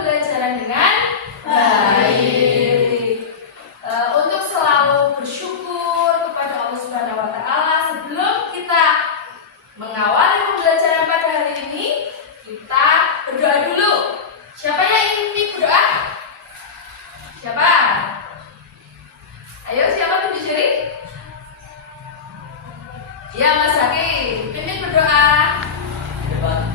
pembelajaran dengan baik. Untuk selalu bersyukur kepada Allah Subhanahu wa Ta'ala, sebelum kita mengawali pembelajaran pada hari ini, kita berdoa dulu. Siapa yang ingin berdoa? Siapa? Ayo, siapa tunjuk diri? Ya, Mas Zaki, pimpin berdoa.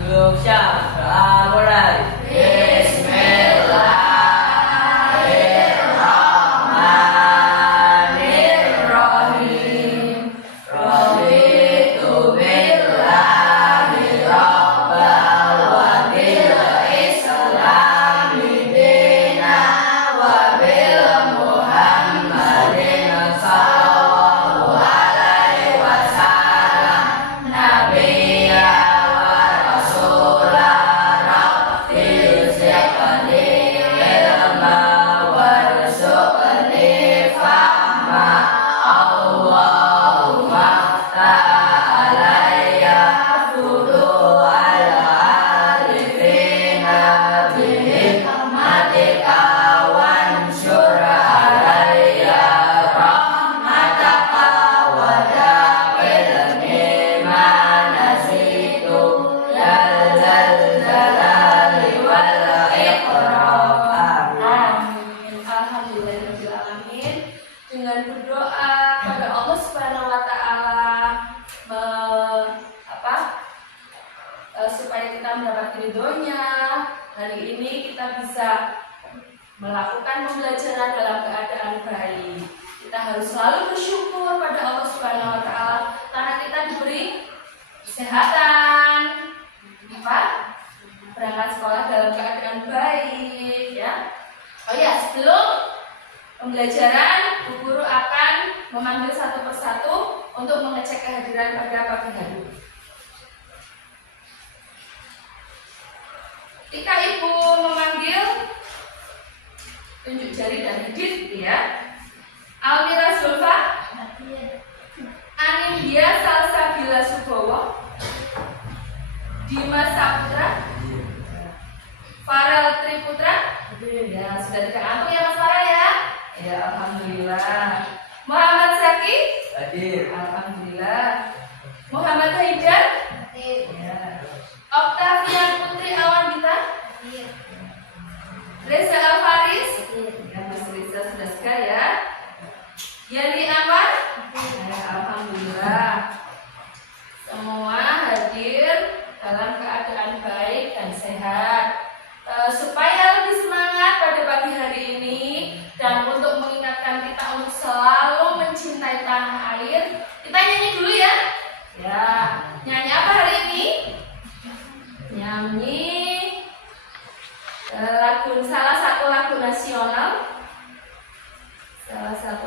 Dulu siap, doa mulai. Bismillahirrahmanirrahim. Raditu billahi rabbal wa bil islami dina wa bil muhammadin sallallahu alaihi wasallam nabiyya wa rasulah rabbil zikri ilma warzuqni fahma Allahumma ta'alayya fudu al-arifina bihikmatika wansur alayya rahmataka wa dawilni ma nasitu yal jalali wal ikram. Amin. Alhamdulillahirabbil alamin. Dengan berdoa pada Allah Subhanahu wa Ta'ala, supaya kita mendapat ridhonya, hari ini kita bisa melakukan pembelajaran dalam keadaan baik. Kita harus selalu bersyukur pada Allah Subhanahu wa Ta'ala karena kita diberi kesehatan, berangkat sekolah dalam keadaan baik, ya. Oh ya, sebelum pembelajaran, Bu Guru akan memanggil satu persatu untuk mengecek kehadiran pada pagi hari. Ketika Ibu memanggil, tunjuk jari dan gigit, gitu ya. Almira Zulfa, Anindya Salsabila Subowo, Dimas Saputra, Farel Triputra, ya sudah tergantung ya Mas Farel ya. Ya alhamdulillah. Muhammad Zaki, Hadir. alhamdulillah. Muhammad Haidar, ya. Octavian Putri Awandita, Reza Alfaris, ya Mas Reza sudah sekali ya. Yani Amar, ya alhamdulillah. Semua hadir dalam keadaan baik dan sehat. Supaya lebih semangat pada pagi hari ini dan untuk mengingatkan kita untuk selalu mencintai tanah air, kita nyanyi dulu ya. Ya, nyanyi apa hari ini? Nyanyi salah satu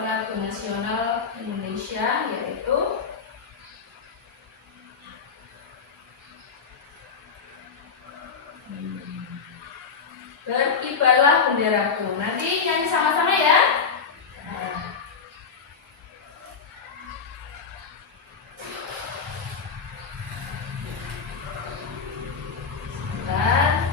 lagu nasional Indonesia, yaitu Berkibarlah Benderaku. Nanti nyanyi sama-sama ya. Sebentar.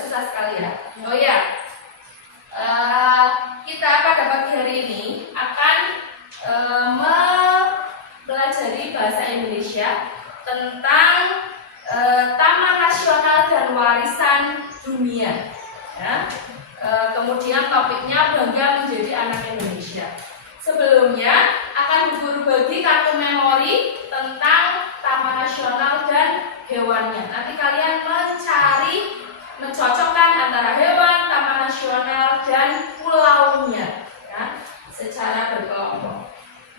susah sekali ya. Oh ya, kita pada pagi hari ini akan mempelajari bahasa Indonesia tentang Taman Nasional dan Warisan Dunia. Ya. Kemudian topiknya bangga menjadi anak Indonesia. Sebelumnya akan guru bagi kartu memori tentang Taman Nasional dan hewannya. Nanti kalian mencocokkan antara hewan, Taman Nasional dan pulaunya, ya, secara berkelompok.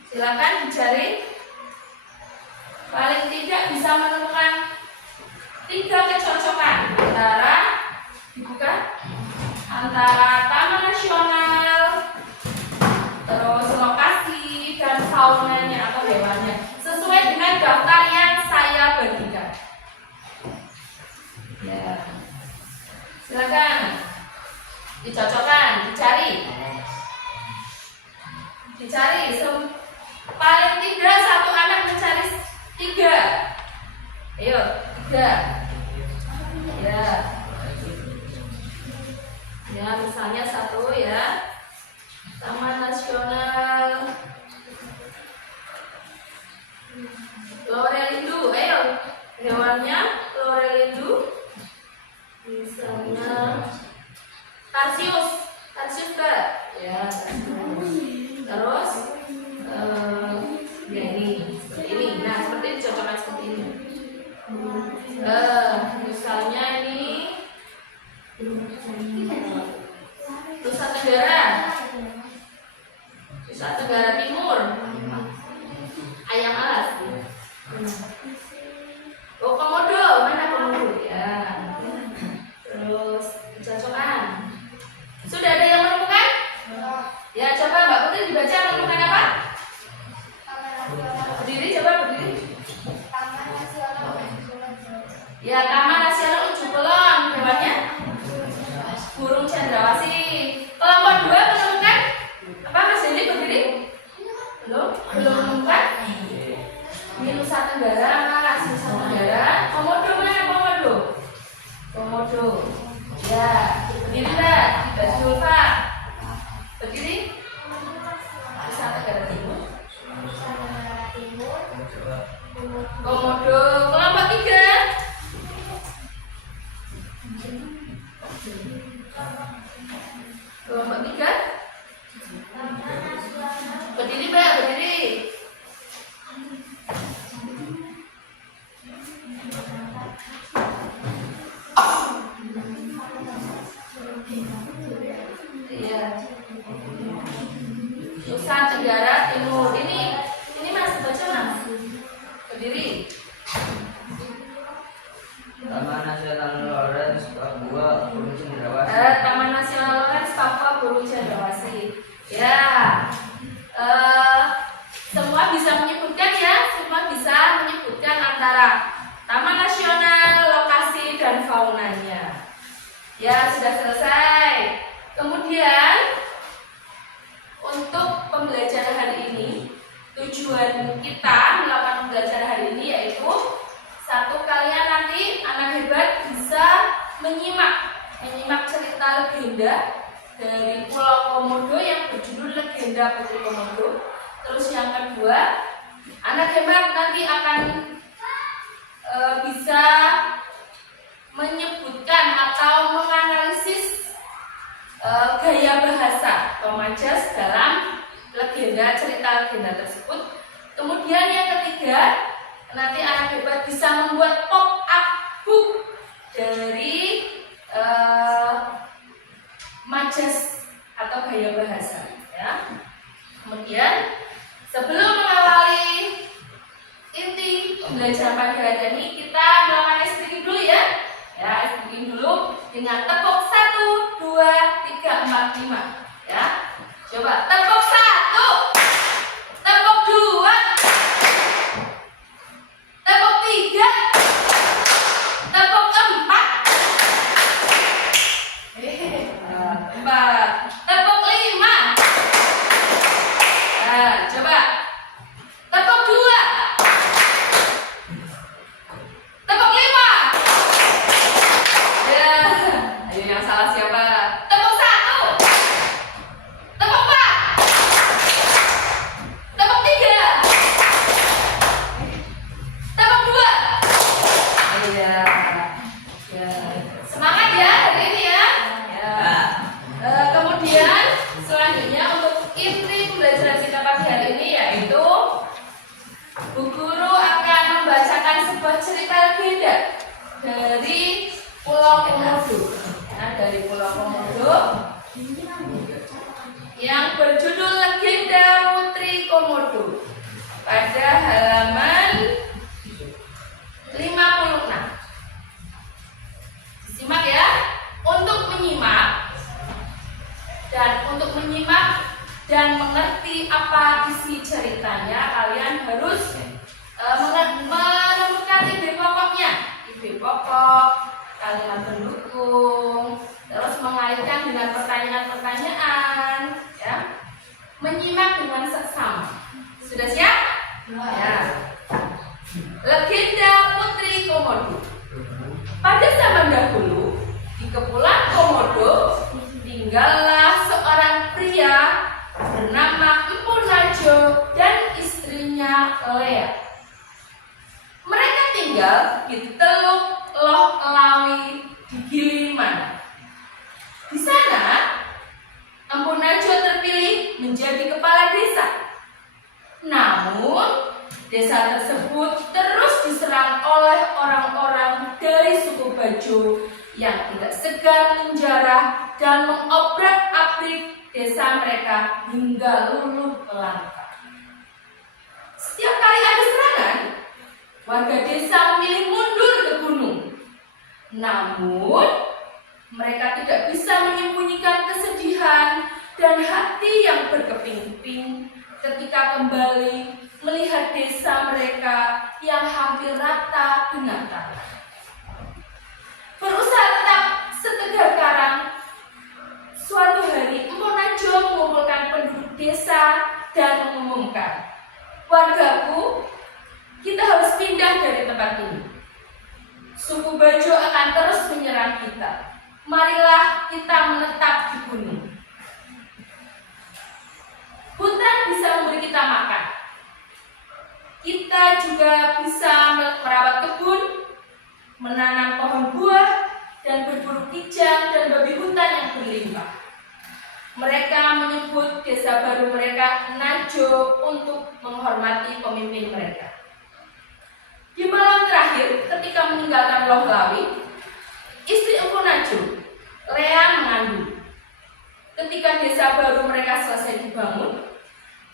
Silakan dicari. Paling tidak bisa menemukan 3 kecocokan antara Taman Nasional, terus lokasi dan faunanya atau hewannya sesuai dengan daftar yang saya bagikan. Ya. Silakan dicocokkan, dicari. Paling tidak satu anak mencari 3. Ayo, 3. Ya. Ya, misalnya 1 ya. Taman Nasional Lorelindo, ayo. Hewannya Lorelindo. Misalnya Tarsius Kak. Ya. Terus ya ini, seperti ini. Nah, seperti dicocokkan seperti ini. Misalnya ini Nusa Tenggara Timur, ayam alas. Oh, komodo, mana komodo? Ya. Terus dicocokkan. Sudah ada yang menemukan? Ya, coba Mbak Putri dibaca menemukan apa? Berdiri, coba berdiri. Ya, Taman Nasional Ujung Kulon, hewannya burung cendrawasih. Kelompok 2 menemukan apa, Mas Dendi? Berdiri? Belum menemukan? Ini Nusa Tenggara, Mas. Nusa Tenggara. Komodo, mana komodo? Komodo. Ya, berdiri Mbak. Baju Pak. Berdiri. Nusa Tenggara Timur. Komodo. Kelompok 3. Kelompok 3. Berdiri Mbak, berdiri. Iya. Nusa Tenggara Timur. Ini Mas, baca Mas. Berdiri. Taman Nasional Lawrence Papua Burung Cendrawasih. Taman Nasional Lawrence Papua Burung Cendrawasih. Ya. Semua bisa menyebutkan ya, antara Taman Nasional, lokasi dan faunanya. Ya, sudah selesai. Kemudian untuk pembelajaran hari ini, tujuan kita melakukan pembelajaran hari ini yaitu 1, kalian nanti anak hebat bisa menyimak cerita legenda dari Pulau Komodo yang berjudul Legenda Putri Komodo. Terus yang kedua, anak hebat nanti akan bisa menyebutkan atau menganalisis gaya bahasa Tomajas dalam cerita legenda tersebut. Kemudian yang ketiga, nanti anak hebat bisa membuat pop-up book dari majas atau gaya bahasa, ya. Kemudian sebelum mengawali inti pembelajaran pagi hari ini, kita melakukan ice breaking dulu ya. Ya, ice breaking dulu dengan tepuk 1, 2, 3, 4, 5. Ya, coba tepuk 1, tepuk 2, tepuk 3, tepuk 4, tepuk 5. Nah, coba tepuk 2, tepuk 5. Ya, ayo legenda dari Pulau Komodo. Ya, dari Pulau Komodo yang berjudul Legenda Putri Komodo pada halaman 56. Simak ya. Untuk menyimak dan mengerti apa isi ceritanya, kalian harus menemukan ide pokoknya, ide pokok, kalimat pendukung, terus mengaitkan dengan pertanyaan-pertanyaan, ya. Menyimak dengan seksama. Sudah siap? Ya. Legenda Putri Komodo. Pada zaman dahulu, di Kepulauan Komodo tinggallah seorang pria bernama Empu Najo dan istrinya Lea. Mereka tinggal di Teluk Loh Lawi di Giliman. Di sana, Empu Najo terpilih menjadi kepala desa. Namun, desa tersebut terus diserang oleh orang-orang dari suku Bajo yang tidak segan menjarah dan mengobrak-abrik desa mereka hingga luluh lantak. Setiap kali ada serangan, warga desa memilih mundur ke gunung. Namun, mereka tidak bisa menyembunyikan kesedihan dan hati yang berkeping-keping ketika kembali melihat desa mereka yang hampir rata dengan tanah. Berusaha tetap setegar karang, suatu hari Empu Najo mengumpulkan penduduk desa dan mengumumkan, "Wargaku, kita harus pindah dari tempat ini. Suku Bajo akan terus menyerang kita. Marilah kita menetap di gunung. Hutan bisa memberi kita makan. Kita juga bisa merawat kebun, menanam pohon buah, dan berburu kijang dan babi hutan yang berlimpah." Mereka menyebut desa baru mereka Najo untuk menghormati pemimpin mereka. Di malam terakhir ketika meninggalkan Loh Lawi, istri Empu Najo, Lea, mengandung. Ketika desa baru mereka selesai dibangun,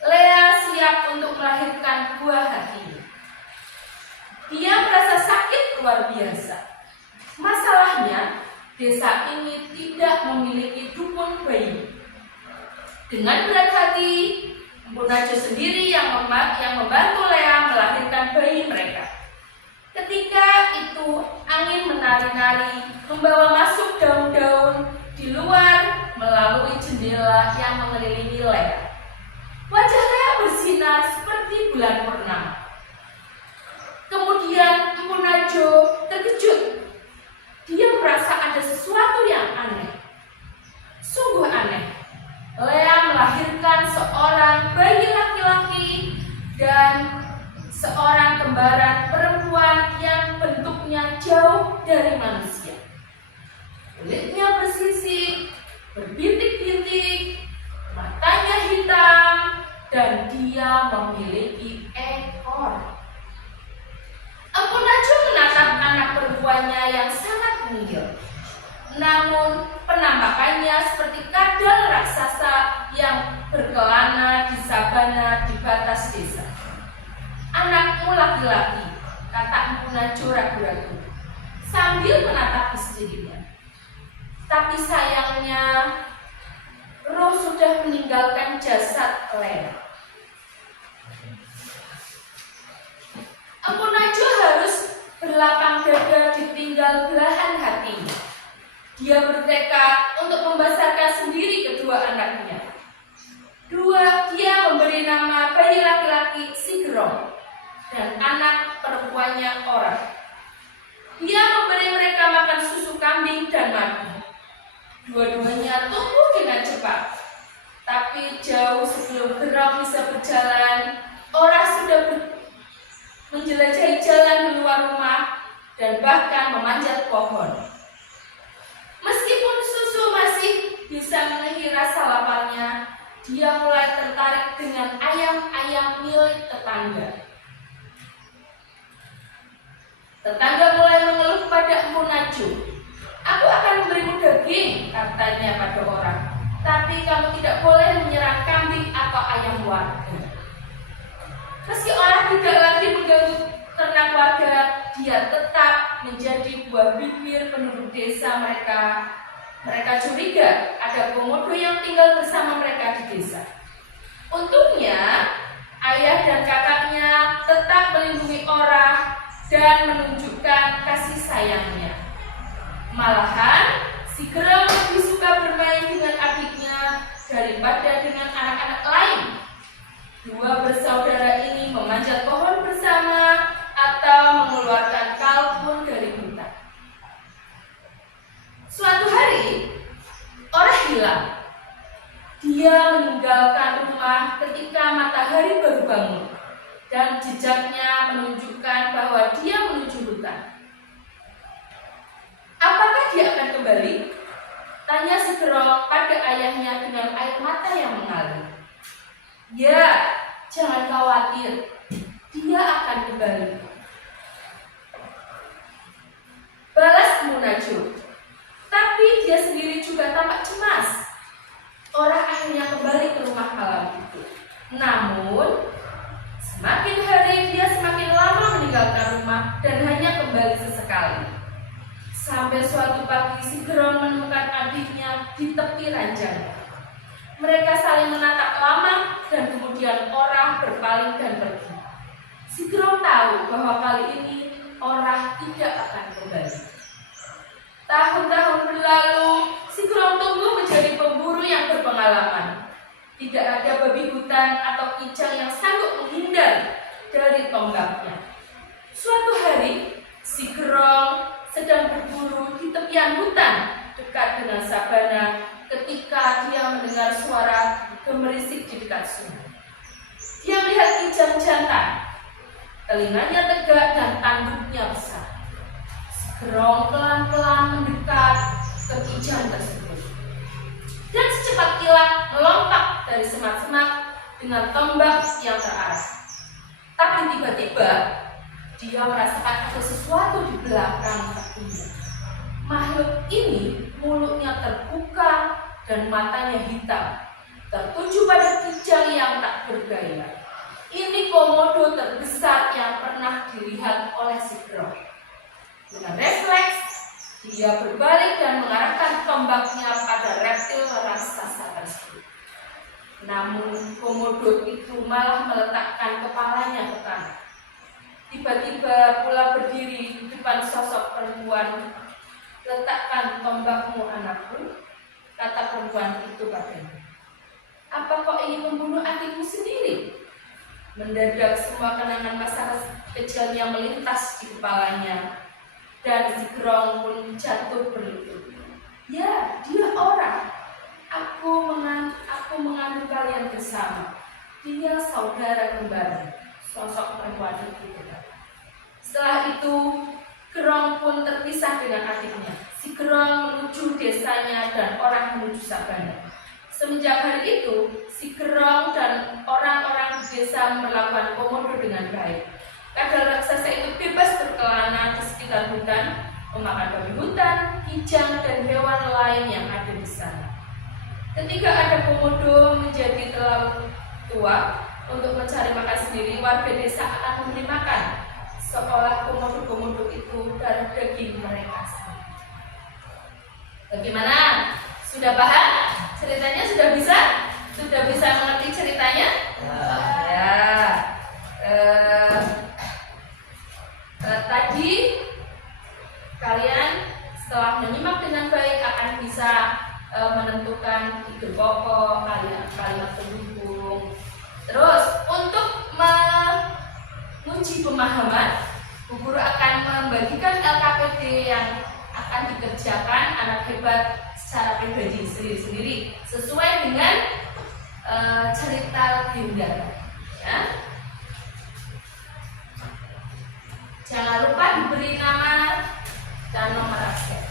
Lea siap untuk melahirkan buah hatinya. Dia merasa sakit luar biasa. Masalahnya, desa ini tidak memiliki dukun bayi. Dengan berat hati, Empu Najo sendiri yang membantu Lea melahirkan bayi mereka. Ketika itu, angin menari-nari membawa masuk daun-daun di luar melalui jendela yang mengelilingi Lea. Wajah Lea bersinar seperti bulan purnama. Kemudian Empu Najo terkejut. Dia merasa ada sesuatu yang aneh. Sungguh aneh. Lea melahirkan seorang bayi laki-laki dan seorang kembaran perempuan yang bentuknya jauh dari manusia. Kulitnya bersisik, berbintik-bintik, matanya hitam, dan dia memiliki ekor. Empu Najo menatap anak perempuannya yang sangat mungil. Namun penampakannya seperti kadal raksasa yang berkelana di sabana di batas desa. "Anakmu laki-laki," kata Empu Najo ragu-ragu sambil menatap istrinya. Tapi sayangnya, roh sudah meninggalkan jasad Lea. Empu Najo harus berlapang dada ditinggal belahan hatinya. Dia bertekad untuk membesarkan sendiri kedua anaknya. Dia memberi nama bayi laki-laki Sigerong dan anak perempuannya Ora. Dia memberi mereka makan susu kambing dan madu. Dua-duanya tumbuh dengan cepat. Tapi jauh sebelum Gerong bisa berjalan, Ora sudah menjelajahi jalan di luar rumah dan bahkan memanjat pohon. Meskipun susu masih bisa memenuhi rasa laparnya, dia mulai tertarik dengan ayam-ayam milik tetangga. Tetangga mulai mengeluh pada Empu Najwa. "Aku akan memberimu daging," katanya pada orang, "tapi kamu tidak boleh menyerang kambing atau ayam warga." Meski orang tidak lagi mengganggu ternak warga, dia tetap menjadi buah bibir penduduk desa mereka. Mereka curiga ada komodo yang tinggal bersama mereka di desa. Untungnya, ayah dan kakaknya tetap melindungi Orah dan menunjukkan kasih sayangnya. Malahan, si Gerong lebih suka bermain dengan adiknya daripada dengan anak-anak lain. Dua bersaudara ini memanjat pohon bersama atau mengeluarkan kalkun dari hutan. Suatu hari, Orah hilang. Dia meninggalkan rumah ketika matahari baru bangun, dan jejaknya menunjukkan bahwa dia menuju hutan. "Apakah dia akan kembali?" tanya si Gerong pada ayahnya dengan air mata yang mengalir. "Ya, jangan khawatir, dia akan kembali," balas Empu Najwa. Tapi dia sendiri juga tampak cemas. Orah akhirnya kembali ke rumah malam itu. Namun, semakin hari dia semakin lama meninggalkan rumah dan hanya kembali sesekali. Sampai suatu pagi si Gerong menemukan adiknya di tepi ranjang. Mereka saling menatap lama dan kemudian Orah berpaling dan pergi. Si Gerong tahu bahwa kali ini Orah tidak akan kembali. Tahun-tahun berlalu, si Gerong tumbuh menjadi pemburu yang berpengalaman. Tidak ada babi hutan atau kijang yang sanggup menghindar dari tombaknya. Suatu hari, si Gerong sedang berburu di tepian hutan dekat dengan sabana ketika dia mendengar suara gemerisik di dekat sungai. Dia melihat kijang jantan. Telinganya tegak dan tanduknya besar. Gerong pelan-pelan mendekat ke kijang tersebut dan secepat kilat melompat dari semak-semak dengan tombak yang terarah. Tapi tiba-tiba dia merasakan ada sesuatu di belakang kakinya. Makhluk ini mulutnya terbuka dan matanya hitam, tertuju pada kijang yang tak berdaya. Ini komodo terbesar yang pernah dilihat oleh si Gerong. Dengan refleks, dia berbalik dan mengarahkan tombaknya pada reptil raksasa tersebut. Namun, komodo itu malah meletakkan kepalanya ke tanah. Tiba-tiba pula berdiri di depan sosok perempuan. "Letakkan tombakmu, anakku," kata perempuan itu padanya. "Apa kau ingin membunuh adikmu sendiri?" Mendadak semua kenangan masa kecilnya melintas di kepalanya. Dan si Gerong pun jatuh berlutut. "Ya, dia Orah. Aku mengandung kalian bersama. Dia saudara kembar," sosok perempuan itu berkata. Setelah itu, Gerong pun terpisah dengan adiknya. Si Gerong menuju desanya dan Orah menuju sabana. Semenjak hari itu, si Gerong dan orang-orang di desa melakukan komodo dengan baik. Kadal raksasa itu bebas berkelana di sekitar hutan, memakan babi hutan, kijang, dan hewan lain yang ada di sana. Ketika ada komodo menjadi terlalu tua untuk mencari makan sendiri, warga desa akan memberi makan, seolah komodo-komodo itu darah daging mereka sendiri. Bagaimana? Sudah paham? Ceritanya sudah bisa? Sudah bisa mengerti ceritanya? Ya. Tadi kalian setelah menyimak dengan baik akan bisa menentukan ide pokok, kalimat pendukung. Terus untuk menguji pemahaman, Bu Guru akan membagikan LKPD yang akan dikerjakan anak hebat secara pribadi sendiri-sendiri sesuai dengan cerita legenda. Ya. Jangan lupa diberi nama dan nomor absen.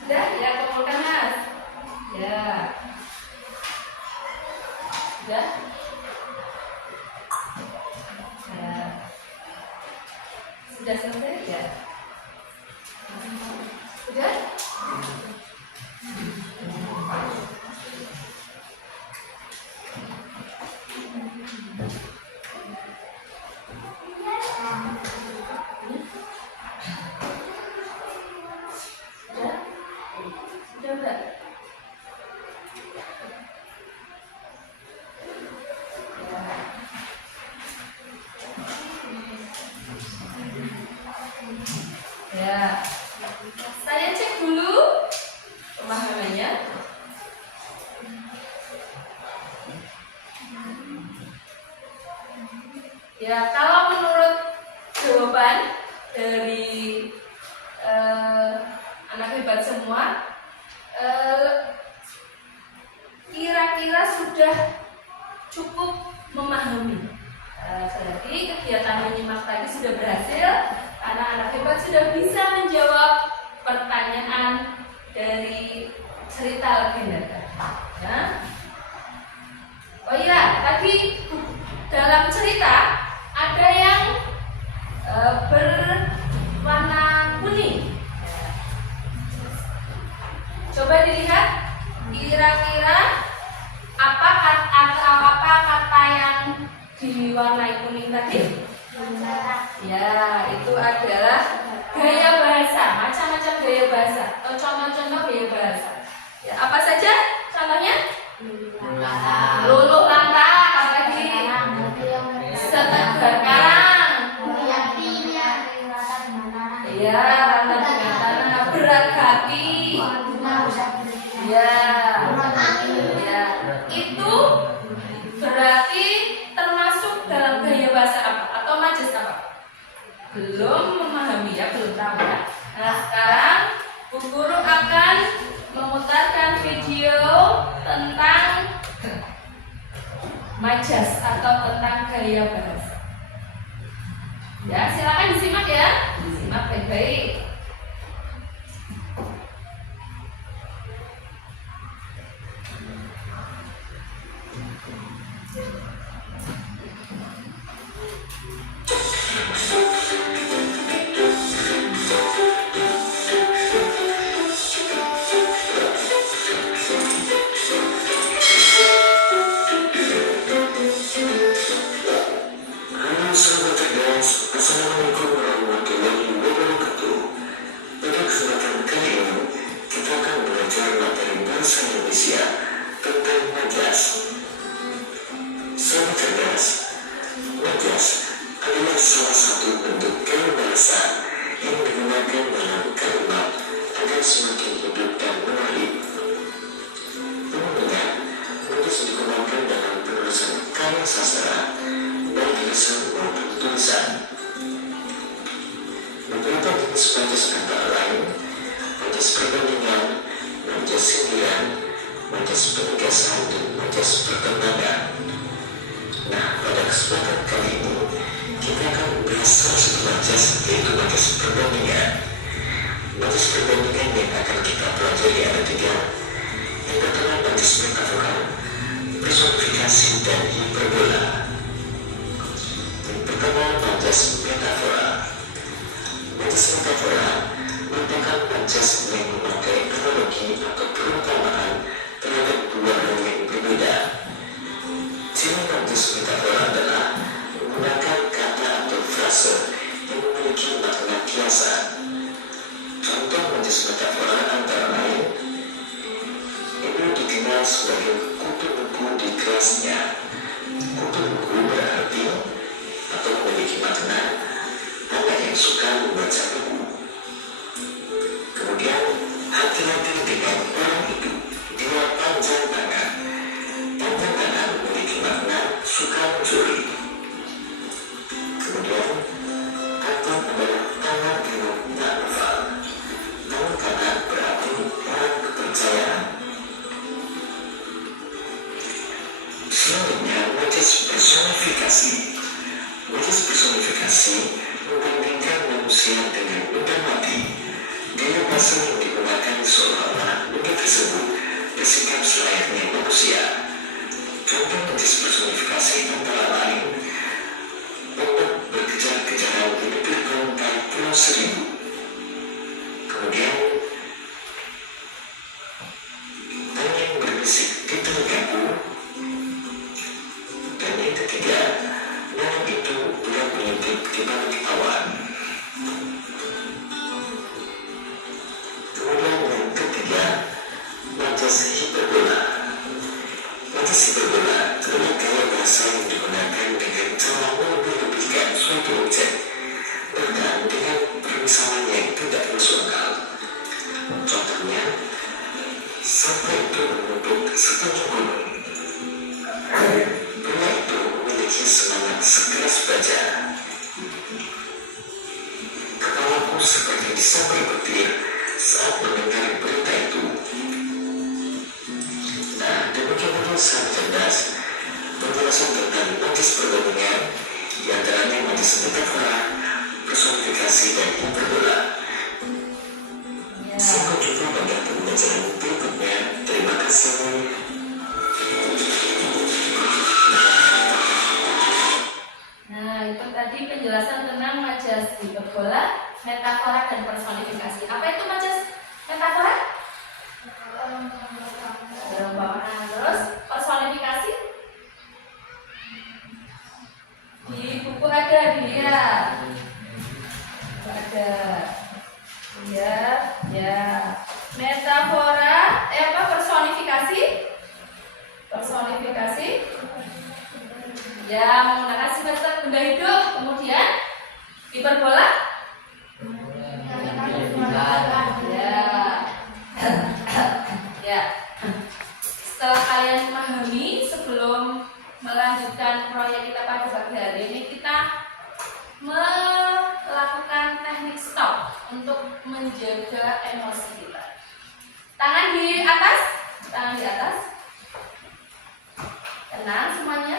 Sudah ya, kumpulkan Mas. Ya. Sudah. Ya. Sudah selesai ya? Sudah? Sudah enggak? Ya. Saya cek dulu pemahamannya. Ya, kalau menurut jawaban dari anak hebat semua, kira-kira sudah cukup memahami. Berarti kegiatan menyimak tadi sudah berhasil. Anak-anak hebat sudah bisa menjawab pertanyaan dari cerita legenda tadi. Ya. Oh iya, tadi dalam cerita ada yang berwarna kuning. Coba dilihat, kira-kira apa kata yang diwarnai kuning tadi? Ya, itu adalah gaya bahasa, macam-macam gaya bahasa atau contoh-contoh gaya bahasa. Ya, apa saja contohnya? Luluh lantak, apa lagi? Setegar karang. Ya, rata dengan tanah, berat hati. Ya, ya, itu berarti termasuk dalam gaya bahasa apa? Atau majas apa? Belum memahami ya, belum tahu ya. Nah, sekarang Bu Guru akan memutarkan video tentang majas atau tentang gaya bahasa. Ya, silakan disimak ya. Disimak baik-baik. Assalamualaikum warahmatullahi wabarakatuh. Pada kesempatan kali ini kita akan belajar materi bahasa Indonesia tentang majas. Sahabat cerdas, majas adalah salah satu bentuk gaya bahasa yang digunakan dalam kalimat agar semakin hidup dan menarik. Umumnya, majas digunakan dalam penulisan karya sastra, baik lisan maupun tulisan. Beberapa jenis majas antara lain majas perbandingan, majas sindiran, majas penegasan, dan majas perkembangan. Nah, pada kesempatan kali ini kita akan membahas salah satu majas, yaitu majas perbandingan. Majas perbandingan yang akan kita pelajari ada tiga. Yang pertama majas metafora, personifikasi, dan hiperbola. Yang pertama majas metafora. Majas metafora merupakan majas yang memakai analogi atau perumpamaan terhadap dua hal yang berbeda. Ciri majas metafora adalah menggunakan kata atau frase yang memiliki makna kiasan. Contoh majas metafora antara lain: ibu dikenal sebagai kutu buku di kelasnya. Kutu buku berarti atau memiliki makna anak yang suka membaca buku. Kemudian, hati-hati dengan orang itu, dia panjang tangan. Panjang tangan memiliki makna suka mencuri. Kemudian, Anton adalah tangan yang tak hafal. Tangan kanan berarti orang kepercayaan. Selanjutnya, majas personifikasi. Majas personifikasi membandingkan manusia dengan manusia. Contoh majas personifikasi antara lain ombak berkejar-kejaran di bibir gelombang Pulau Seribu. Kemudian angin berbisik di telingaku. Dan yang ketiga, malam itu bulan menyempit di balik awan. Kemudian yang ketiga, majas hiperbola. Majas hiperbola adalah gaya bahasa yang digunakan dengan cara melebih-lebihkan suatu objek, bahkan dengan permisalan yang tidak masuk akal. Contohnya, sampah itu menumpuk sepanjang gunung. Bola itu memiliki semangat sekeras baja. Kepalaku seperti disambar petir saat mendengar berita itu. Nah, demikianlah sangat cerdas penjelasan tentang majas perbandingan, di antaranya majas metafora, personifikasi, dan hiperbola. Sampai jumpa pada pembelajaran berikutnya. Terima kasih. Nah, itu tadi penjelasan tentang majas hiperbola, metafora, dan personifikasi. Apa itu majas metafora? Perumpamaan. Terus personifikasi? Di buku ada dia. Ada. Ya. Metafora, apa personifikasi? Personifikasi. Ya, menggunakan sifat benda hidup. Kemudian hiperbola. Ya. Setelah kalian memahami, sebelum melanjutkan proyek kita pada pagi hari ini, kita melakukan teknik stop untuk menjaga emosi kita. Tangan di atas. Tenang semuanya.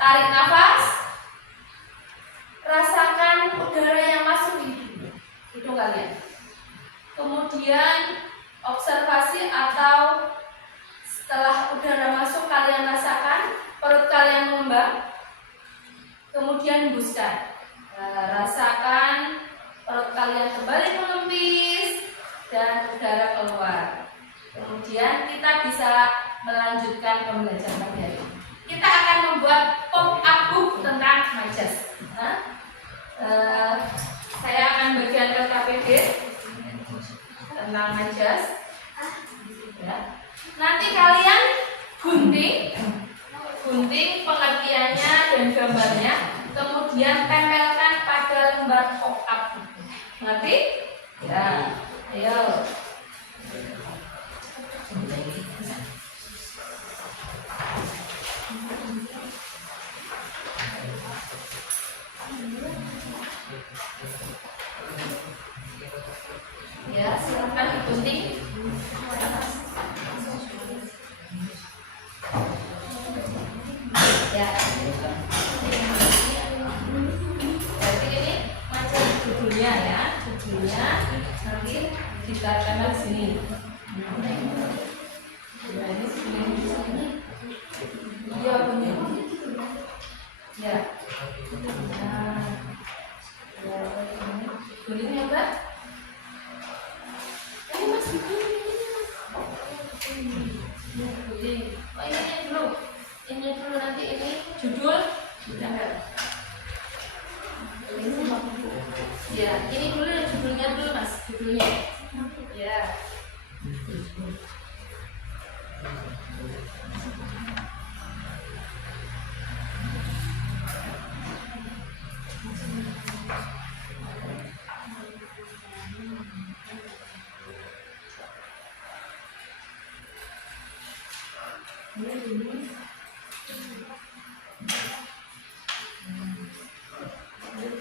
Tarik nafas. Rasakan udara yang masuk di hidung kalian. Kemudian observasi atau setelah udara masuk kalian rasakan perut kalian mengembang. Kemudian hembuskan. Rasakan perut kalian kembali mengempis dan udara keluar. Kemudian kita bisa melanjutkan pembelajaran pagi hari. Kita akan membuat pop-up book tentang majas. Saya akan bagian KPD tentang majas. Ya. Nanti kalian gunting pengertiannya dan gambarnya, kemudian tempelkan pada lembar pop-up. Ngerti? Ya. Ayo. Ya, silakan digunting. Ya. Berarti ini macam judulnya ya. Judulnya nanti kita akan di sini. Ya, ini sini. Iya, bunyi. Ya. Nah. Ya, ini. Gulingnya enggak? Ayo Mas, guling. Guling. Oh, ini dulu. Ini dulu, nanti ini judul. Jangan. Ya, ini dulu judulnya dulu Mas, judulnya. Ya.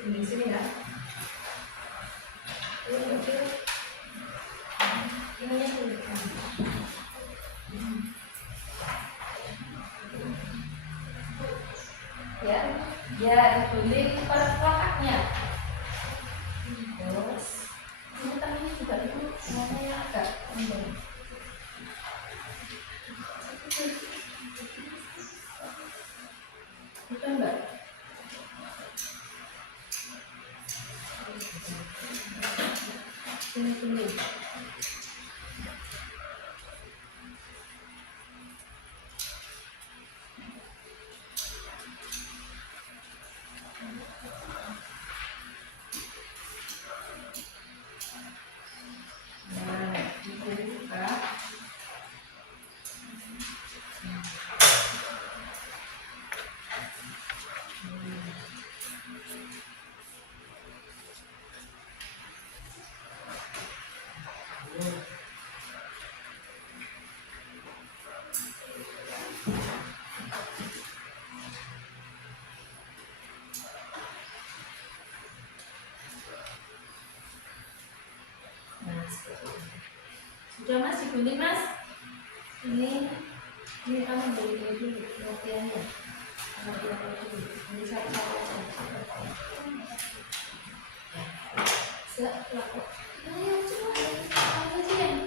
Di sini ya. Ya, diguling per kotaknya. Terus ini tangannya juga itu namanya agak Coba Mas digunting Mas. Ini kamu beli dulu pengertiannya. Ini satu-satu aja. Ayo coba. Kamu aja yang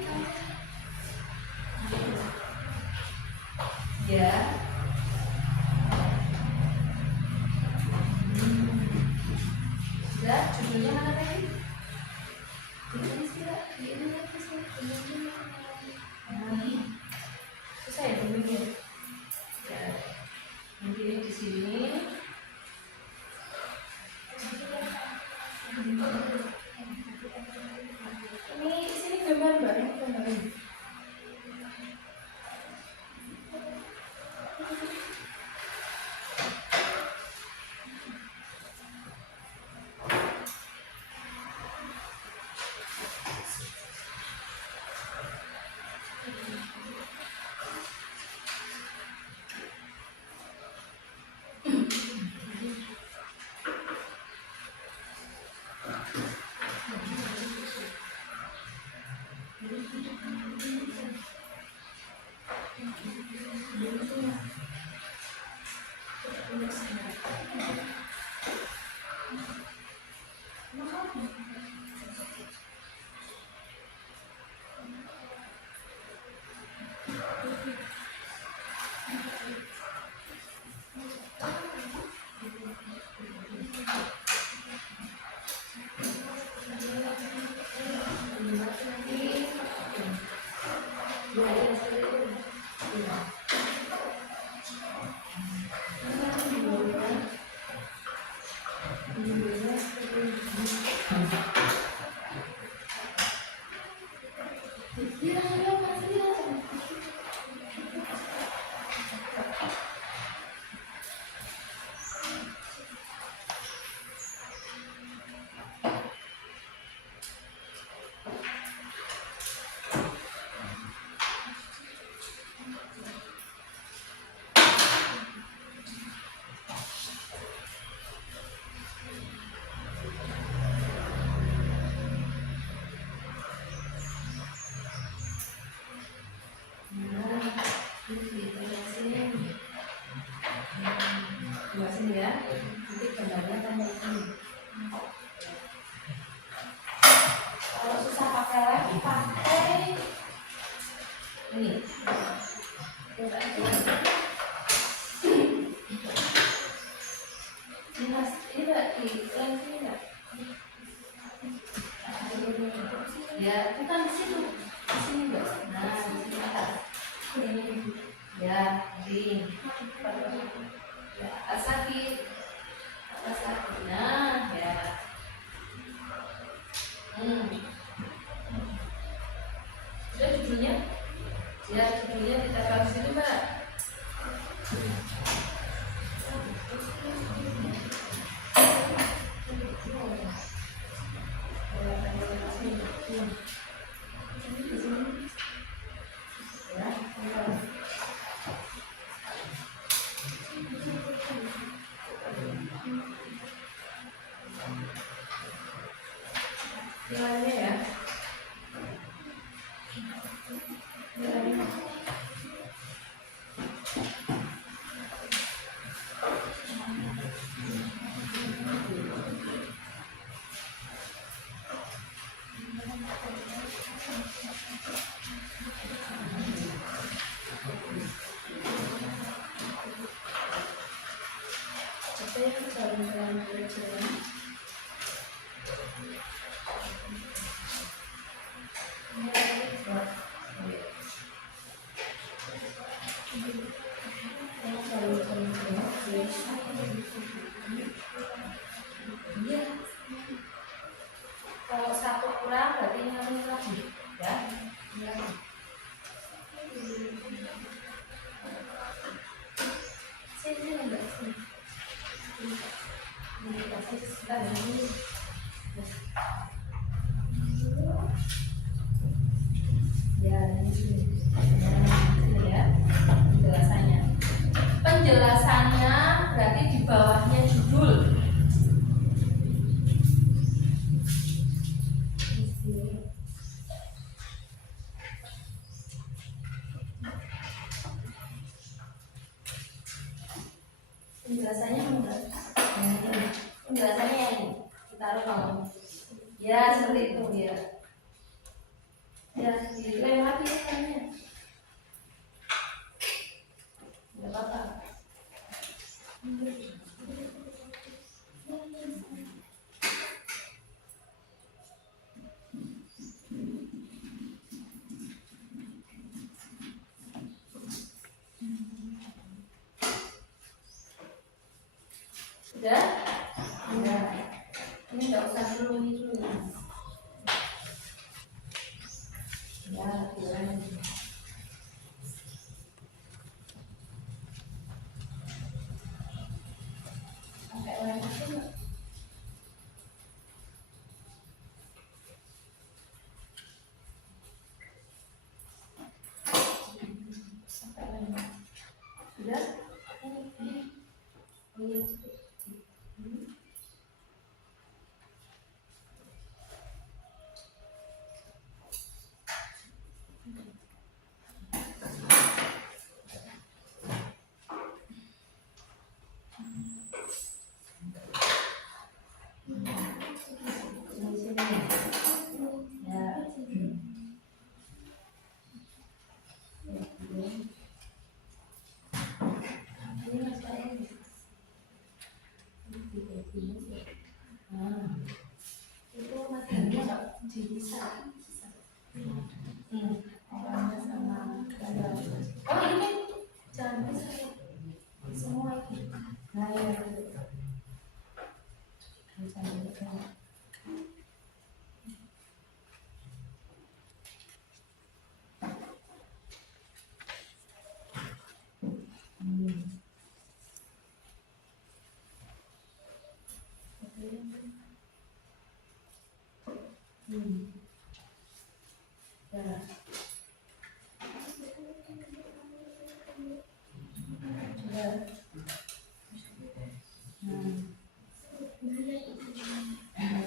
ya. Sudah, judulnya mana tadi? Ini sudah, ini lagi susah ya bunyinya. Ya, nanti di sini. Ini di sini gambar bareng gambar. Sini ya, nanti gambarnya tambah sini. Kalau susah pakai lagi, pakai ini. Ini Mas, ini Mbak, di sini Mbak. Ya, bukan di situ, di sini Mbak. Nah, di sini atas. Ya, ini. Ya, sakit. Nah, ya. Sudah judulnya? Ya, judulnya kita taruh sini, Mbak. Nilainya ya. Nilainya. Apa yang jalan-jalan berjalan? Kalau satu kurang berarti ini lagi, ya. Ini lagi. Sini enggak sini. Ini kasih sebentar ini. Ya, ini sini. Nah, ya. Penjelasannya. Penjelasannya berarti di bawahnya judul. penjelasannya enggak. Penjelasannya yang ditaruh kalau ya seperti itu ya. Ya, dilem lagi ikannya. Enggak apa-apa. Sudah? Sudah. Ini enggak usah dulu ini dulu. Ya, jalan. Sampai orang itu enggak? Sampai orang. Sudah? Ini. Oh iya, cukup. Itu materinya nggak bisa. Orangnya sama ada. Oh ini jangan bisa semua itu. Nah ya. Ya. Sudah.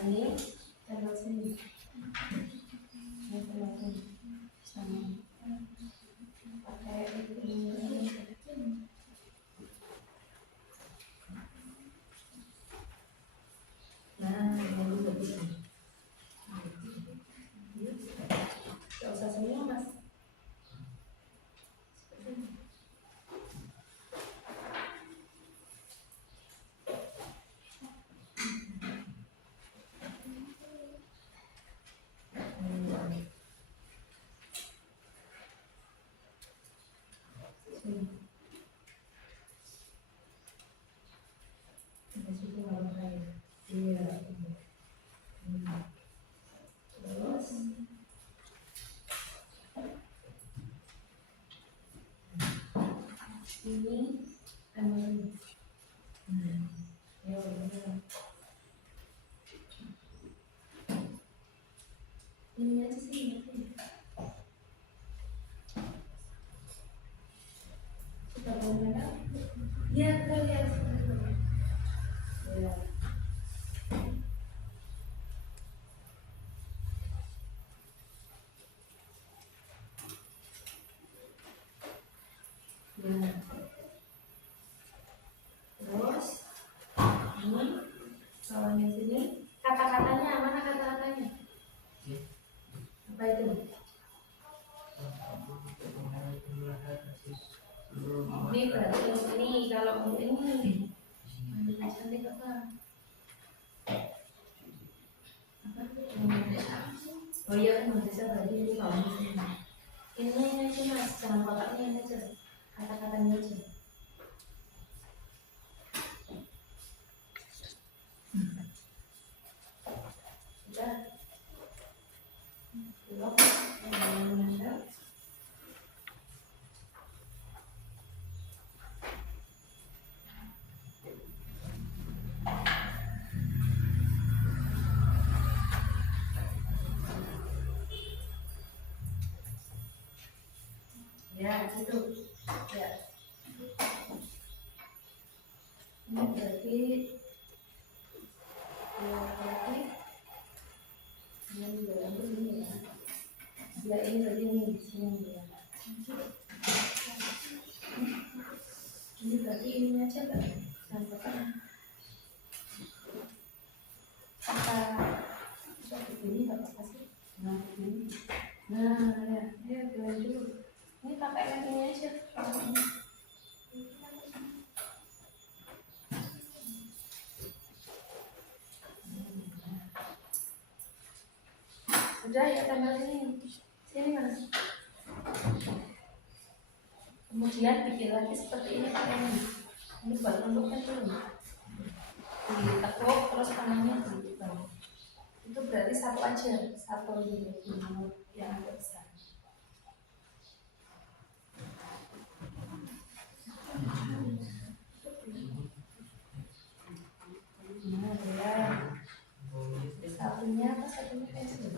Ini tembak sini. Ini tembak sini. Sama. Pakai ini. Nah, ini begitu. Gak usah semua mas. Iya. Terus ini ini. Ya benar. Ini aja sih. Sudah benar. Ya kita lihat. Ya. Ya. Terus ini bawahnya sini kata-katanya mana kata-katanya? Apa itu? Ini berarti ini kalau ini cantik apa? Oh iya kan bisa berarti ini bawahnya sini. Ini aja mas, jangan kotaknya ini aja, kata-katanya aja. Sudah. Belum. Ya, gitu. Ya. Ini berarti ya berarti ini juga ini ya. Ya ini berarti ini sini ya. Ini berarti ini aja kan? Sampai Ayo jalan dulu. Ini pakai kakinya aja. Udah ya, tambah sini mas. Kemudian bikin lagi seperti ini pakai ini buat nunduknya dulu. Ditekuk terus tangannya dibuka. Itu berarti satu aja, satu ini yang agak besar. Nah, ya. Satunya apa satunya kayak sini.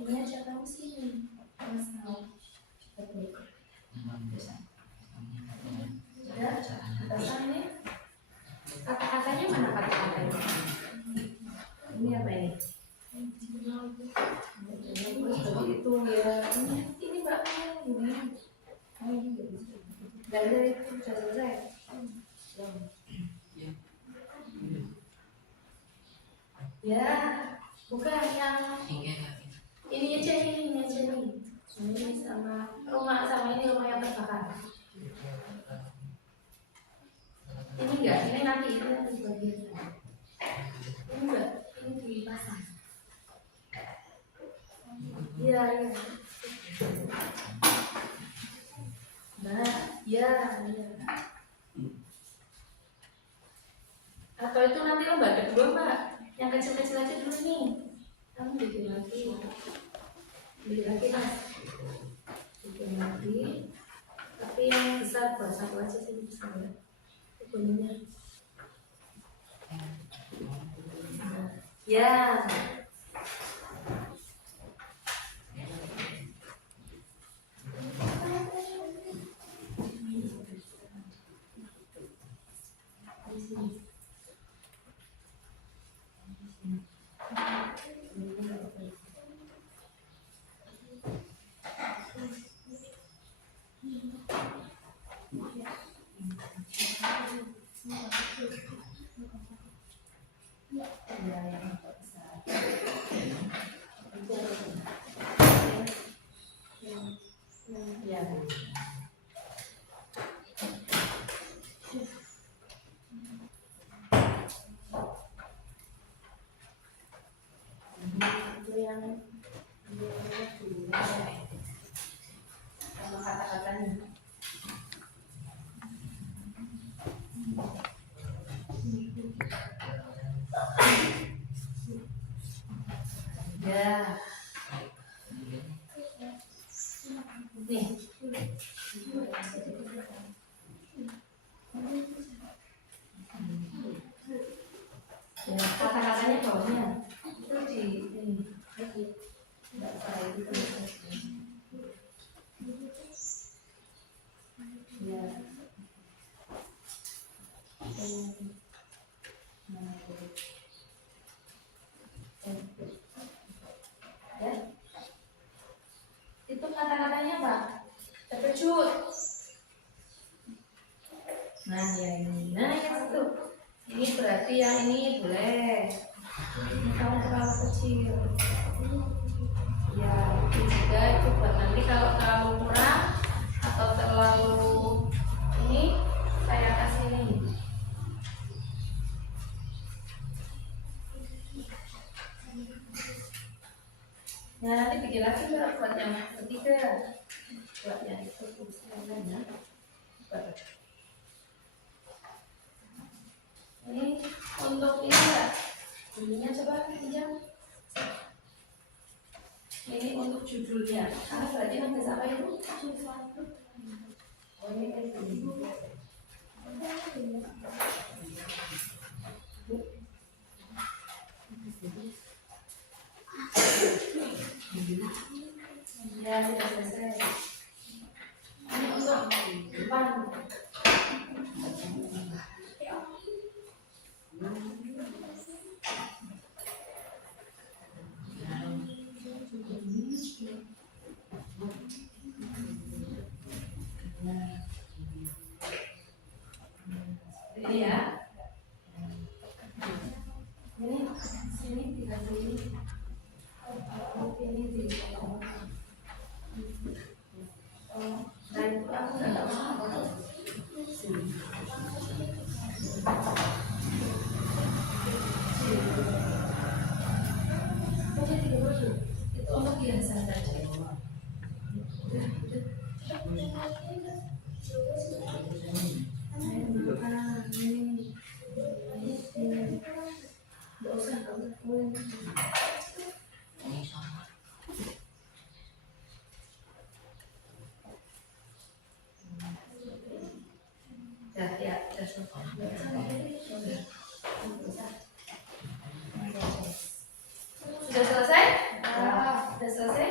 Ini aja kamu sini. Mas mau. Betul. Sudah, atas ini. Kata-katanya mana kata-katanya? Ini apa ini? Itu ya. Ini mbak ini. Dari itu sudah selesai. Ya, bukan yang ini aja ini aja nih. Ini sama rumah sama ini rumah yang terbakar. Ini enggak, ini nanti bagian. Ini enggak, ini dipasang. Iya, iya. Nah, iya, iya. Atau itu nanti lembaga kedua, Mbak. Yang kecil-kecil aja dulu nih. Kamu bikin lagi. Bikin lagi, Mas. Bikin lagi. Tapi yang besar buat satu aja sih bisa ya. Bunyinya. Ya. Ya. Nih. Ya, kata-katanya bawahnya itu di ini lagi. Enggak saya itu. Ya. Ya. Itu kata-katanya apa? Terkejut. Nah, ya ini. Nah, yang itu. Ini berarti yang ini boleh. Ini kamu terlalu kecil. Ya, itu juga itu buat nanti kalau terlalu murah atau terlalu ini saya kasih ini. Nah, nanti bikin lagi buat yang ketiga. Buat yang itu semuanya. Ini untuk ini enggak? Ininya coba pinjam. Ini untuk judulnya. Karena berarti nanti apa itu? Oh, ini kayak gini. Ya, sudah selesai. Ini untuk depan. Ini ya. Ini sini dikasih ini. Ini di Aku nggak tahu apa. Itu untuk hiasan saja. Sudah selesai? Sudah selesai?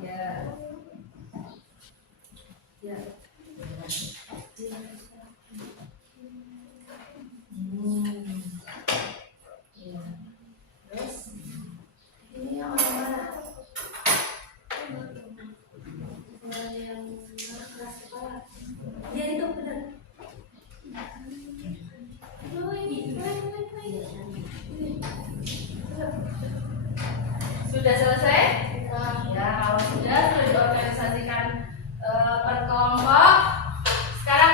Ya. Ya. Ya. Terus ini yang mana? Yang keras kepala. Ya itu benar. Sudah selesai? Ya, kalau sudah diorganisasikan per kelompok. Sekarang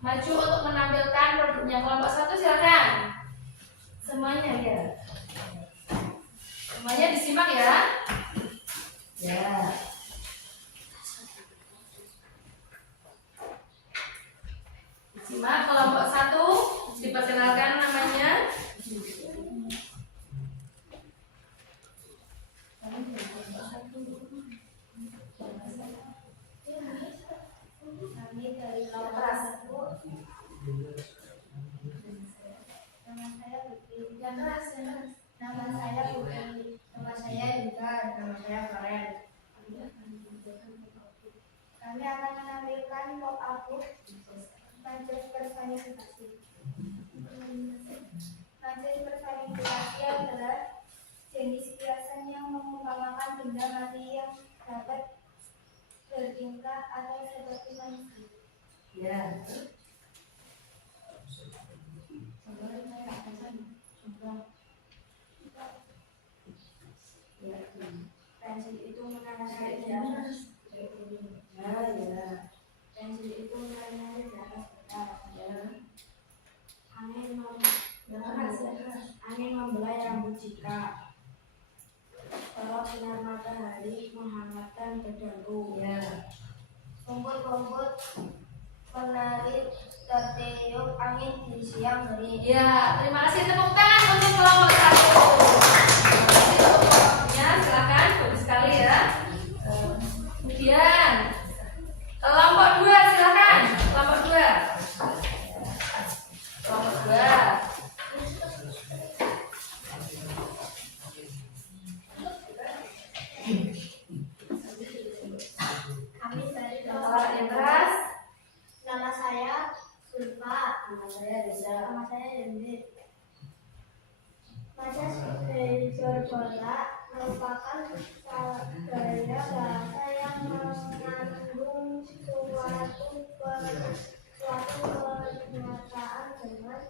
maju untuk menampilkan produknya. Kelompok 1 silakan. Semuanya ya. Semuanya disimak ya. Ya. Disimak kelompok 1. Diperkenalkan namanya. Kami dari kelompok 1. Nama saya Putri. Yang keras. Nama saya Putri. Nama saya Yuka. Nama saya Karen. Kami akan menampilkan pop up majelis personifikasi. Majelis personifikasi adalah jenis hiasan yang mengumpamakan benda mati yang dapat bertingkah atau seperti manusia. Ya. Pensil itu menandai darah. Pensil itu menandai darah. Angin membelai rambut jika kalau sinar matahari menghangatkan badanku. Rumput-rumput menari tertiup angin di siang hari. Ya, terima kasih, tepuk tangan untuk kelompok 1. Terima kasih untuk kelompoknya, silakan, bagus sekali ya. Kemudian kelompok 2 silakan. Kelompok 2. Kelompok 2. Kami dari Kelompok yang keras. Nama saya Sulfa. Nama saya Reza. Nama saya Dendi. Majas hiperbola merupakan gaya bahasa yang mengandung suatu pernyataan dengan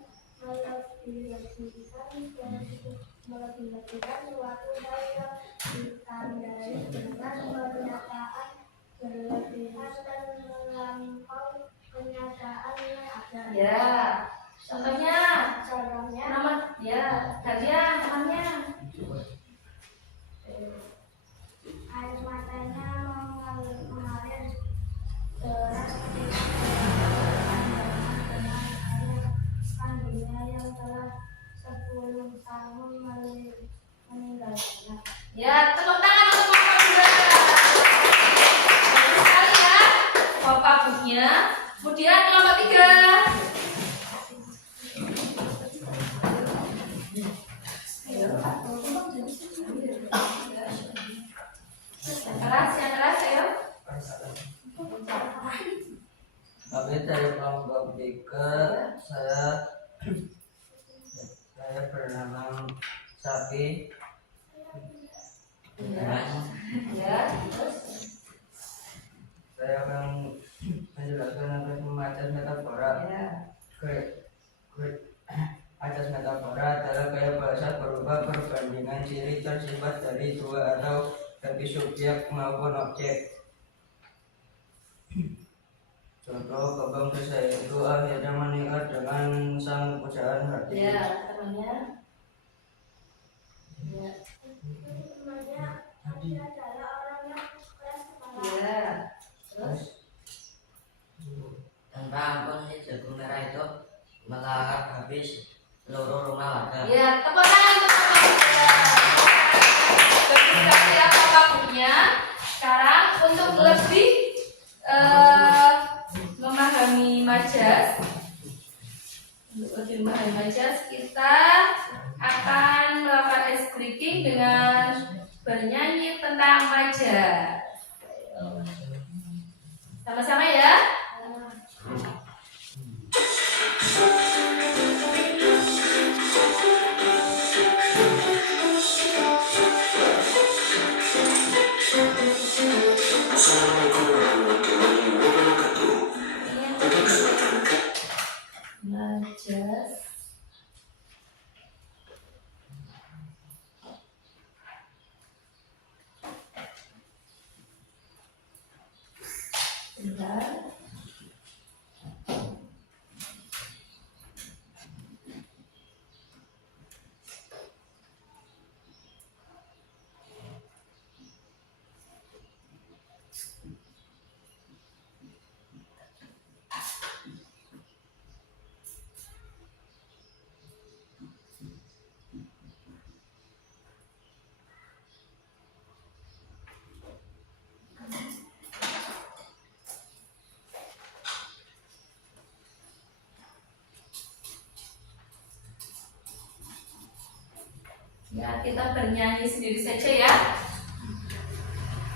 melebih-lebihkan suatu hal yang ditandai dengan pernyataan berlebihan dan melampaui kenyataan yang ada. Ya. Contohnya Contohnya, nama kalian namanya. air matanya mengalir deras dengan air kandungnya yang telah 10 tahun meninggalnya. Ya, tepuk tangan untuk kelompok 2. Bagus sekali ya vocabulnya. Kemudian kelompok 3. Yang keras ayo. Kami dari kelompok 3. Saya bernama Sapi. Ya, terus Saya akan menjelaskan tentang majas metafora. Majas metafora adalah gaya bahasa berupa perbandingan ciri tersifat dari dua atau lebih subjek maupun objek. Contoh kembang saya itu akhirnya meningkat dengan sang pujaan hati. Ya, temannya. Ya. Temannya adalah orang yang keras kepala. Ya. Terus tentang kondisi jagung merah itu melahap habis seluruh rumah warga. ya, tepuk tangan untuk teman-teman. Bagus sekali apa waktunya. Sekarang untuk lebih memahami majas, kita akan melakukan ice breaking dengan bernyanyi tentang majas. Sama-sama ya. Assalamualaikum warahmatullahi wabarakatuh. Pada kesempatan Majas. Bentar. Ya, kita bernyanyi sendiri saja ya.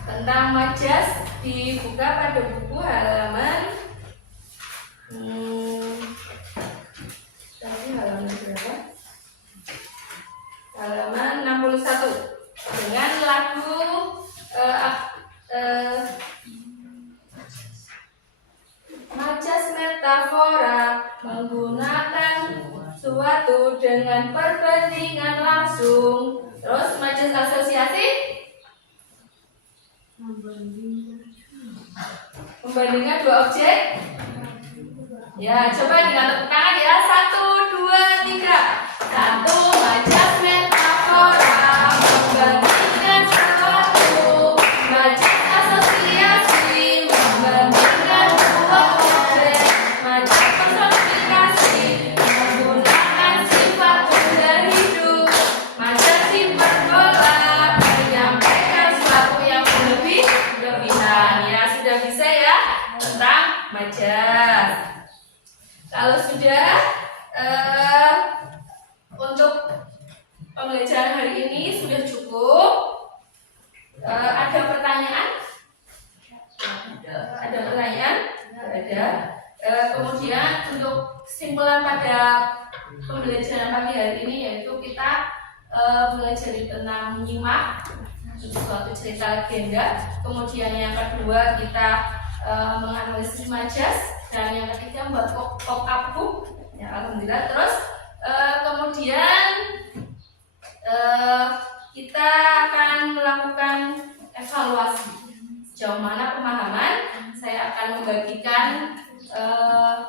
Tentang majas dibuka pada buku halaman tadi halaman berapa? Halaman 61 dengan lagu majas metafora menggunakan suatu dengan perbandingan langsung. Terus majas asosiasi membandingkan dua objek. Ya, coba dengan tepuk tangan ya. 1, 2, 3. 1. Majas metafora membandingkan suatu. Majas asosiasi membandingkan dua objek. Majas personifikasi menggunakan sifat benda hidup. Majas hiperbola menyampaikan sesuatu yang berlebihan. Ya, sudah bisa ya tentang majas. Kalau sudah untuk pembelajaran hari ini sudah cukup. Ada pertanyaan? Ada pertanyaan? Ada. Kemudian untuk kesimpulan pada pembelajaran pagi hari ini yaitu kita belajar tentang menyimak suatu cerita legenda. Kemudian yang kedua kita menganalisis majas. Dan yang ketiga membuat pop-up book, ya alhamdulillah. Terus kemudian kita akan melakukan evaluasi sejauh mana pemahaman. Saya akan membagikan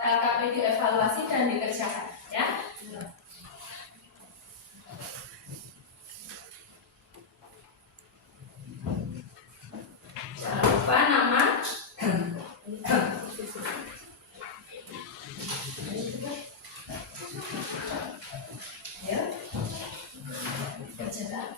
LKPD evaluasi dan dikerjakan, ya. Jangan lupa nama. Ya, kerjakan.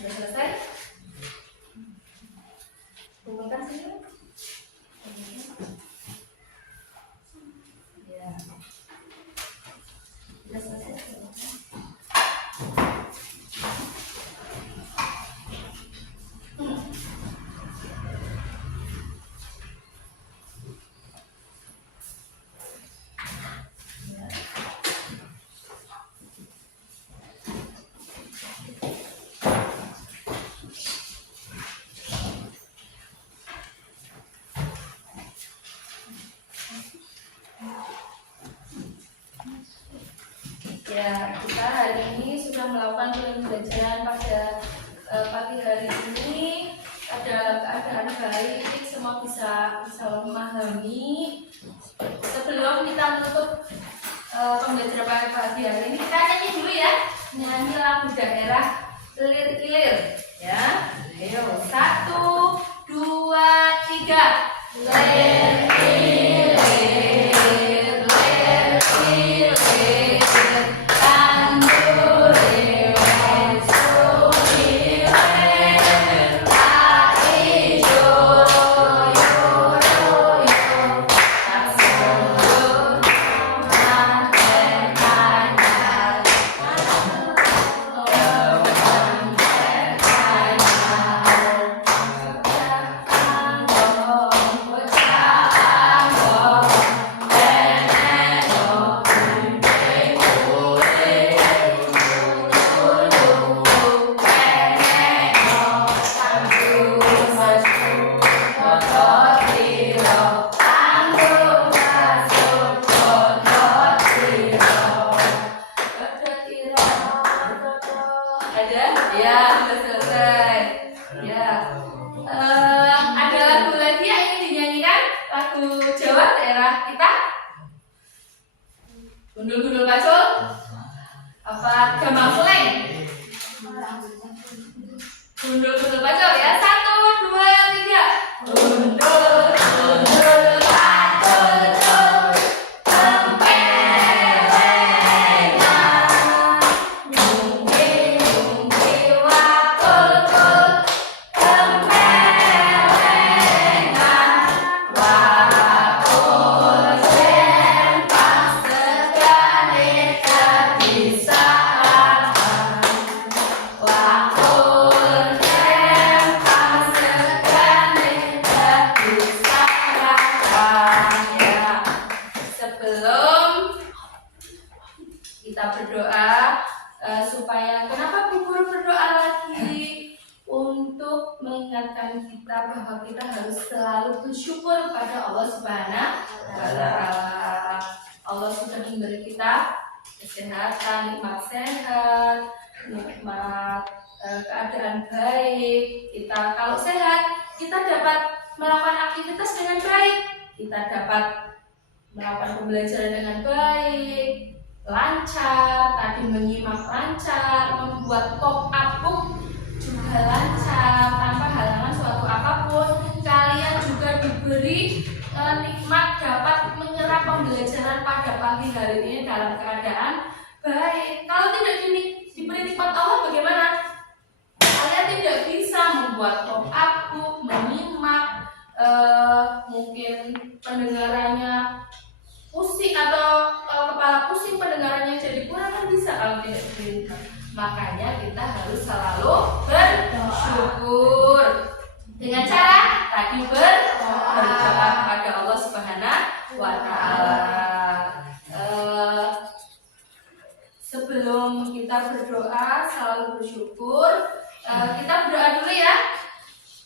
sudah selesai? Kumpulkan sini. Ya. Sudah selesai. Ya, kita hari ini sudah melakukan pembelajaran pada pagi hari ini. Ada keadaan baik, semua bisa memahami. Sebelum kita menutup pembelajaran pada pagi hari ini, kita nyanyi dulu ya, nyanyi lagu daerah Kilir-Kilir. Ya, ayo 1, 2, 3. Kilir-Kilir. Gundul-gundul bacul? Apa gamal seleng? Gundul-gundul bacul ya. 1, 2, 3. Gundul-gundul bacul tempelengan, mungki-mungki wakul-kul tempelengan, wakul sempang sekali terpisahkan, wakul sempang sekali terpisahkan. Ya, sebelum kita berdoa, supaya kenapa Bu Guru berdoa lagi untuk mengingatkan kita bahwa kita harus selalu bersyukur pada Allah Subhanahu wa Ta'ala. Allah sudah memberi kita kesehatan, nikmat sehat, nikmat keadaan baik. Kita kalau sehat, kita dapat melakukan aktivitas dengan baik, kita dapat melakukan pembelajaran dengan baik, lancar, tadi menyimak lancar, membuat pop up book juga lancar, tanpa halangan suatu apapun. Kalian juga diberi nikmat dapat menyerap pembelajaran pada pagi hari ini dalam keadaan baik. Kalau tidak diberi nikmat Allah, bagaimana? Kalian tidak bisa membuat pop up book, menyimak, mungkin pendengarannya pusing atau kepala pusing, pendengarannya jadi kurang, kan bisa kalau tidak diberi. Makanya kita harus selalu bersyukur dengan cara tadi berdoa kepada Allah Subhanahu wa Ta'ala. Sebelum kita berdoa selalu bersyukur, kita berdoa dulu ya.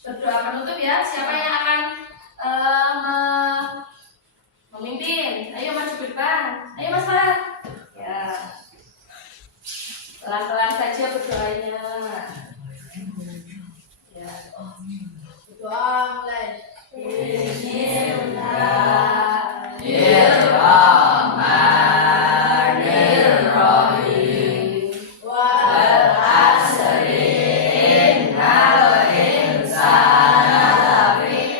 Berdoa penutup ya. Siapa yang akan memimpin? Ayo maju ke depan. Ayo Mas Farah. Ya. Pelan-pelan saja berdoanya. Ya. Berdoa mulai. Bismillahirrahmanirrahim. Wal 'asri innal insana lafi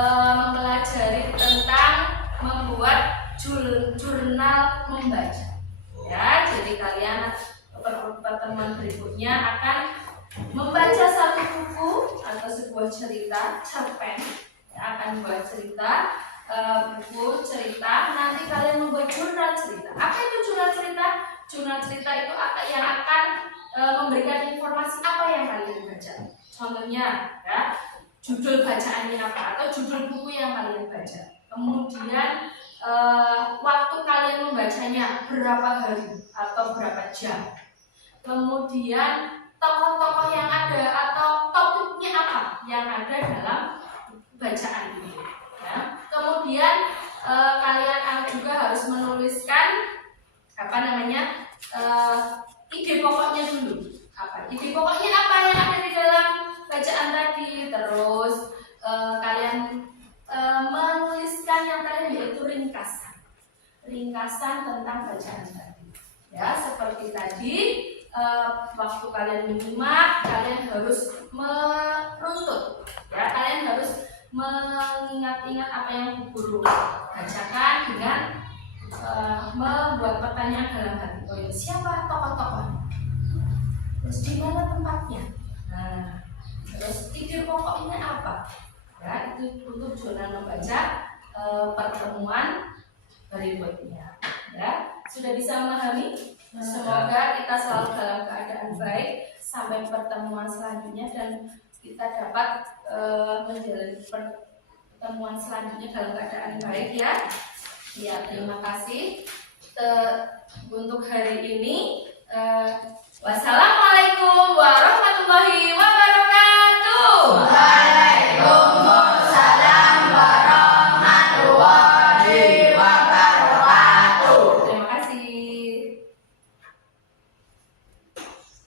mempelajari tentang membuat jurnal membaca. Ya, jadi kalian pertemuan berikutnya akan membaca satu buku atau sebuah cerita cerpen. Ya, akan membuat cerita, buku cerita. Nanti kalian membuat jurnal cerita. Apa itu jurnal cerita? Jurnal cerita itu yang akan memberikan informasi apa yang kalian baca. Contohnya, ya, judul bacaannya apa atau judul buku yang kalian baca. Kemudian waktu kalian membacanya berapa hari atau berapa jam. Kemudian tokoh-tokoh yang ada atau topiknya apa yang ada dalam bacaan ini. Ya. Kemudian kalian juga harus menuliskan ide pokoknya dulu. Ide pokoknya apa yang ada di dalam bacaan tadi. Terus kalian menuliskan yang terakhir yaitu ringkasan tentang bacaan tadi. Ya, seperti tadi waktu kalian menyimak, kalian harus meruntut. Ya, kalian harus mengingat-ingat apa yang guru bacakan dengan membuat pertanyaan dalam hati. Oh ya, siapa tokoh-tokohnya? Terus di mana tempatnya? Nah, terus ide pokoknya apa? Ya, itu untuk jurnal membaca pertemuan berikutnya. Ya, sudah bisa memahami? Semoga kita selalu dalam keadaan baik sampai pertemuan selanjutnya dan kita dapat menjalani pertemuan selanjutnya dalam keadaan baik ya. Ya, terima kasih untuk hari ini. Wassalamualaikum warahmatullahi wabarakatuh.